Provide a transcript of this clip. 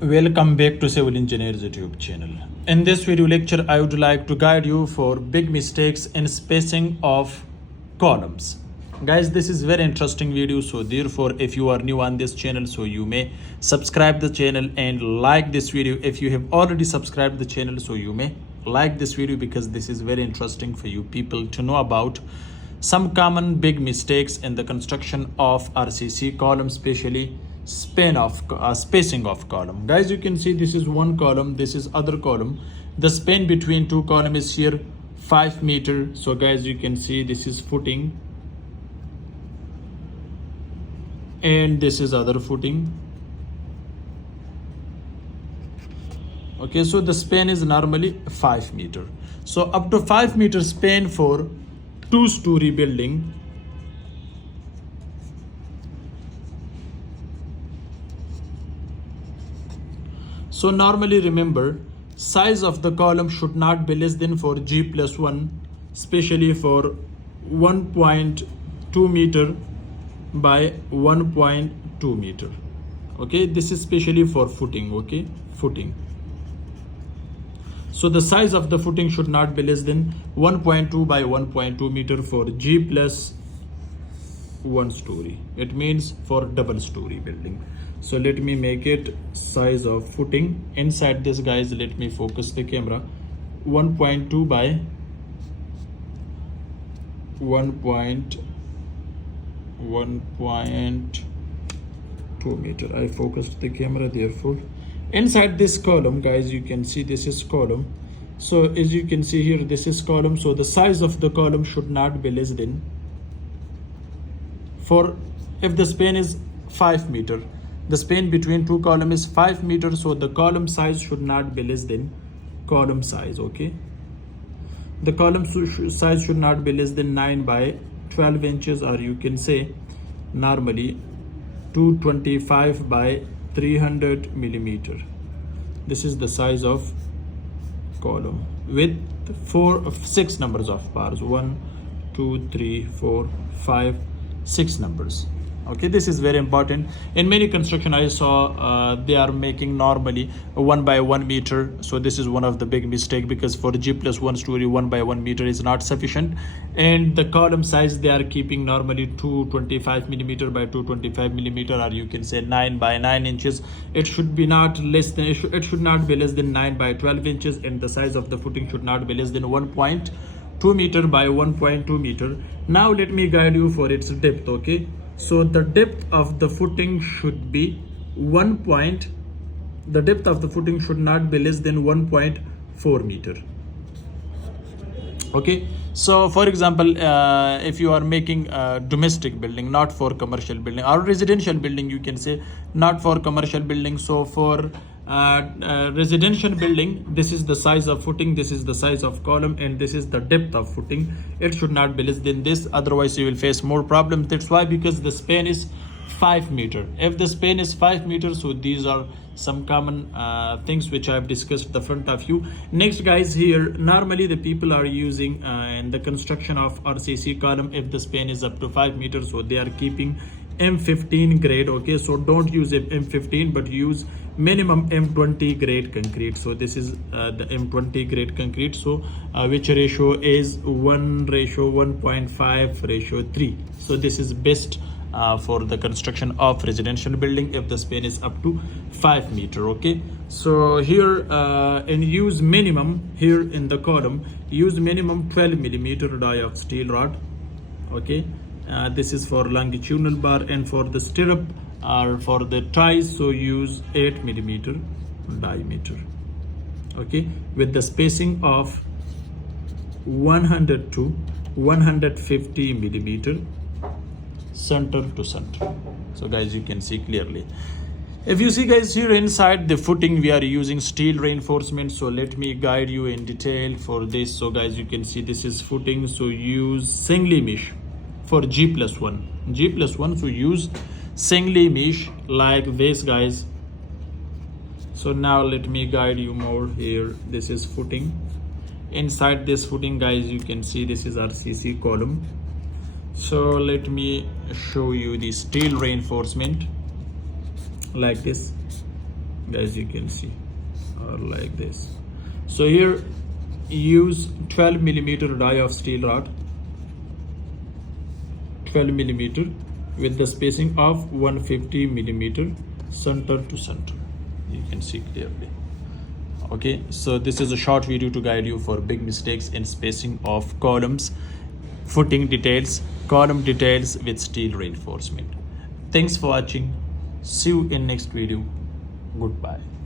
Welcome back to Civil Engineers YouTube channel. In this video lecture, I would like to guide you for big mistakes in spacing of columns. Guys, this is very interesting video, so therefore if you are new on this channel, so you may subscribe the channel and like this video. If you have already subscribed the channel, so you may like this video because this is very interesting for you people to know about some common big mistakes in the construction of RCC column, especially spacing of column. Guys, you can see this is one column, this is other column. The span between two column is here 5 meter. So guys, you can see this is footing and this is other footing. Okay, so the span is normally 5 meter. So up to 5 meter span for 2-story building. So normally remember, size of the column should not be less than for G+1, especially for 1.2 meter by 1.2 meter. Okay, this is especially for footing. Okay, footing. So the size of the footing should not be less than 1.2 by 1.2 meter for G+1 story. It means for double story building. So let me make it size of footing. Inside this, guys, let me focus the camera. 1.2 by 1.2 meter. I focused the camera, therefore inside this column, guys, you can see this is column. So as you can see here, this is column. So the size of the column should not be less than, for if the span is 5 meter, the span between two column is 5 meters, so the column size should not be less than column size. Okay, the column size should not be less than 9 by 12 inches, or you can say normally 225 by 300 millimeter. This is the size of column with 6 numbers of bars. 1 2 3 4 5 6 numbers. Okay, this is very important. In many construction I saw they are making normally 1 by 1 meter. So this is one of the big mistake, because for G+1 story 1 by 1 meter is not sufficient, and the column size they are keeping normally 225 millimeter by 225 millimeter, or you can say 9 by 9 inches. It should be not less than, it should not be less than 9 by 12 inches, and the size of the footing should not be less than 1.2 meter by 1.2 meter. Now let me guide you for its depth. Okay, so the depth of the footing should be the depth of the footing should not be less than 1.4 meter. Okay, so for example, if you are making a domestic building, not for commercial building, or residential building, you can say, not for commercial building. So for residential building, this is the size of footing, this is the size of column, and this is the depth of footing. It should not be less than this, otherwise you will face more problems. That's why, because the span is 5 meter. If the span is 5 meters, so these are some common things which I have discussed the front of you. Next, guys, here normally the people are using in the construction of RCC column, if the span is up to 5 meters, so they are keeping M15 grade. Okay, so don't use M15, but use minimum M20 grade concrete. So this is the M20 grade concrete, so which ratio is 1:1.5:3. So this is best for the construction of residential building if the span is up to 5 meter. Okay, so here and use minimum, here in the column, use minimum 12 millimeter die of steel rod. Okay, this is for longitudinal bar, and for the stirrup or for the ties, so use 8 millimeter diameter. Okay, with the spacing of 100 to 150 millimeter center to center. So guys, you can see clearly. If you see, guys, here inside the footing we are using steel reinforcement. So let me guide you in detail for this. So guys, you can see this is footing, so use singly mesh for G+1. So use singly mesh like this, guys. So now let me guide you more here. This is footing. Inside this footing, guys, you can see this is RCC column. So let me show you the steel reinforcement like this. as you can see, or like this. So here use 12 millimeter die of steel rod, 12 millimeter with the spacing of 150 millimeter center to center. You can see clearly. Okay, so this is a short video to guide you for big mistakes in spacing of columns, footing details, column details with steel reinforcement. Thanks for watching. See you in next video. Goodbye.